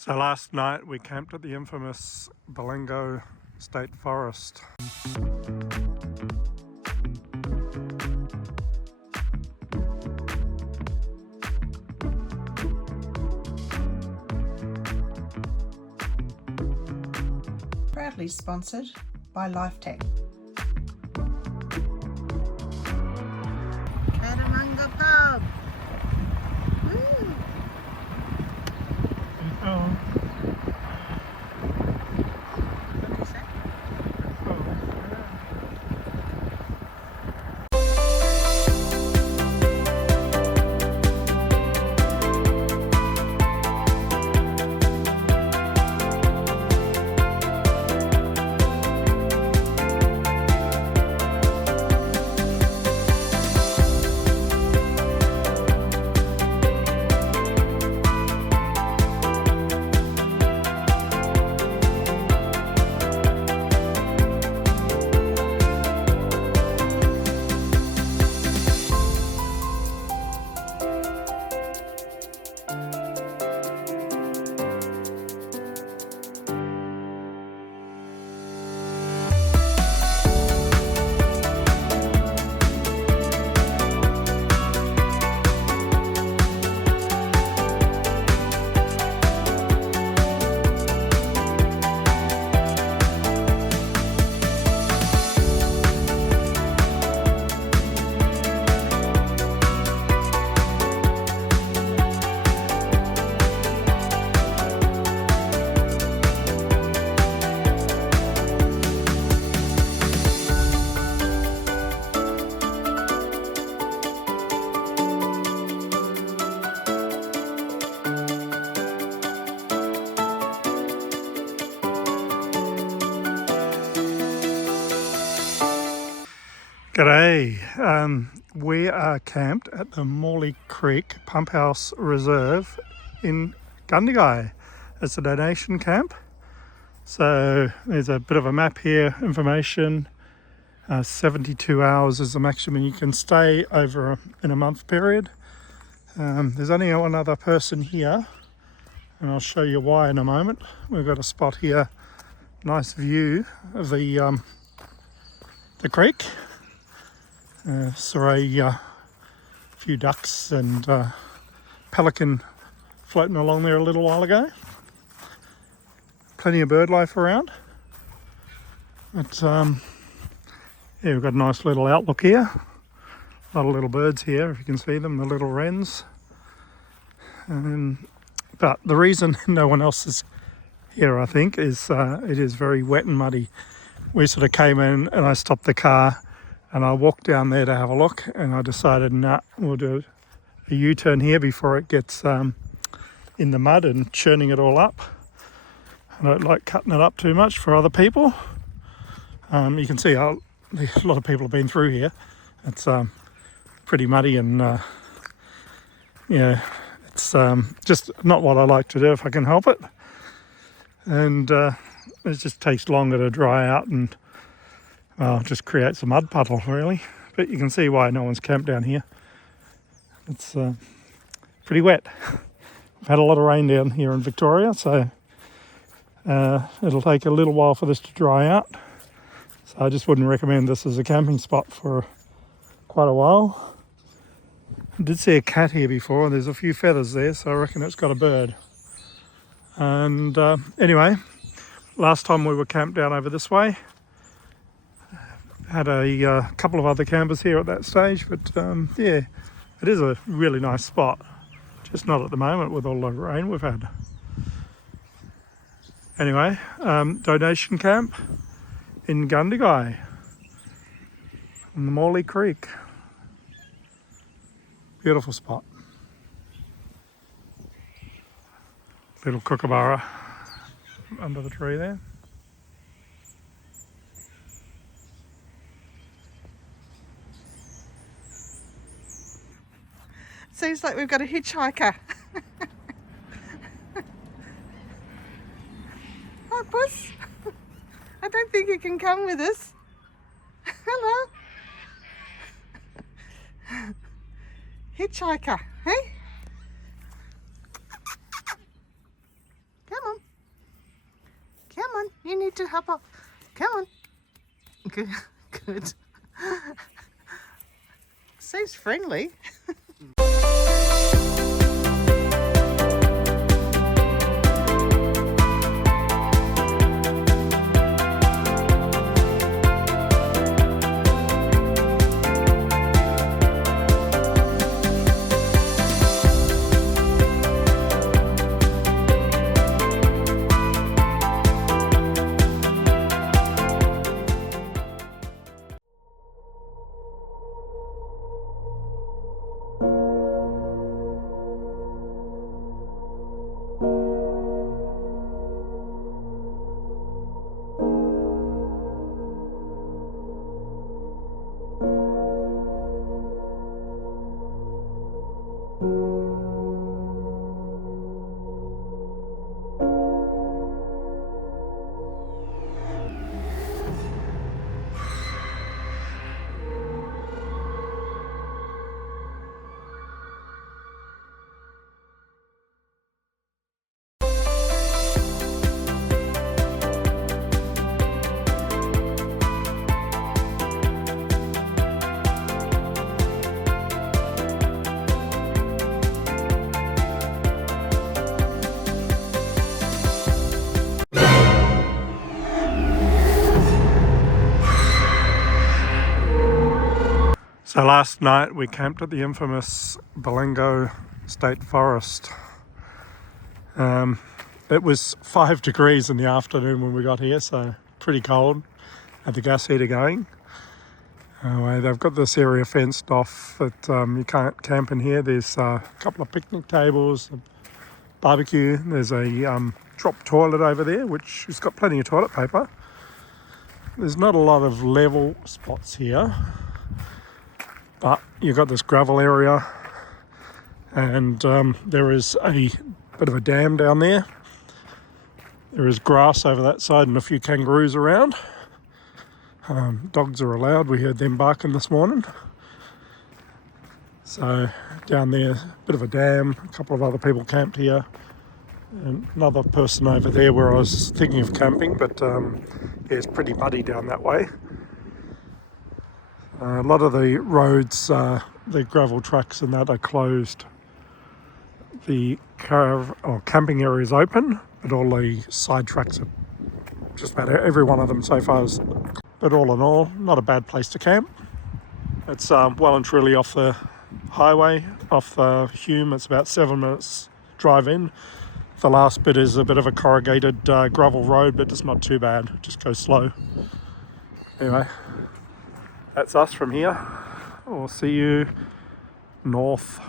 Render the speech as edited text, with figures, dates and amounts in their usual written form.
So last night we camped at the infamous Belanglo State Forest. Proudly sponsored by LifeTech. Ettamogah Pub. Woo. What did you say? G'day, we are camped at the Morley Creek Pump House Reserve in Gundagai. It's a donation camp. So there's a bit of a map here, information. 72 hours is the maximum you can stay over in a month period. There's only one other person here, and I'll show you why in a moment. We've got a spot here, nice view of the creek. Saw a few ducks and pelican floating along there a little while ago. Plenty of bird life around. But yeah, we've got a nice little outlook here. A lot of little birds here, if you can see them, the little wrens. But the reason no one else is here, I think, is it is very wet and muddy. We sort of came in and I stopped the car and I walked down there to have a look, and I decided, nah, we'll do a U-turn here before it gets in the mud and churning it all up. I don't like cutting it up too much for other people. You can see a lot of people have been through here. It's pretty muddy and yeah, it's just not what I like to do if I can help it. And it just takes longer to dry out and just creates a mud puddle really. But you can see why no one's camped down here. It's pretty wet. We've had a lot of rain down here in Victoria, so it'll take a little while for this to dry out. So I just wouldn't recommend this as a camping spot for quite a while. I did see a cat here before. There's a few feathers there, so I reckon it's got a bird. And anyway, last time we were camped down over this way. Had a couple of other campers here at that stage, but yeah, it is a really nice spot. Just not at the moment with all the rain we've had. Anyway, donation camp in Gundagai on the Morley Creek. Beautiful spot. Little kookaburra under the tree there. Seems like we've got a hitchhiker. Hi, Puss. I don't think you can come with us. Hello. hitchhiker, hey? Come You need to hop up. Come on. Good. Good. Seems friendly. So last night we camped at the infamous Belanglo State Forest. It was 5 degrees in the afternoon when we got here, so pretty cold. Had the gas heater going. Anyway, they've got this area fenced off that you can't camp in here. There's a couple of picnic tables, a barbecue. There's a drop toilet over there, which has got plenty of toilet paper. There's not a lot of level spots here, but you've got this gravel area, and there is a bit of a dam down there. There is grass over that side and a few kangaroos around. Dogs are allowed. We heard them barking this morning. So down there, a bit of a dam. A couple of other people camped here, and another person over there where I was thinking of camping, but yeah, it's pretty muddy down that way. A lot of the roads, the gravel tracks and that are closed. The camping area is open, but all the side tracks are, just about every one of them so far is. But all in all, not a bad place to camp. It's well and truly off the highway, off the Hume. It's about 7 minutes drive in. The last bit is a bit of a corrugated gravel road, but it's not too bad. Just go slow. Anyway, that's us from here. We'll see you north.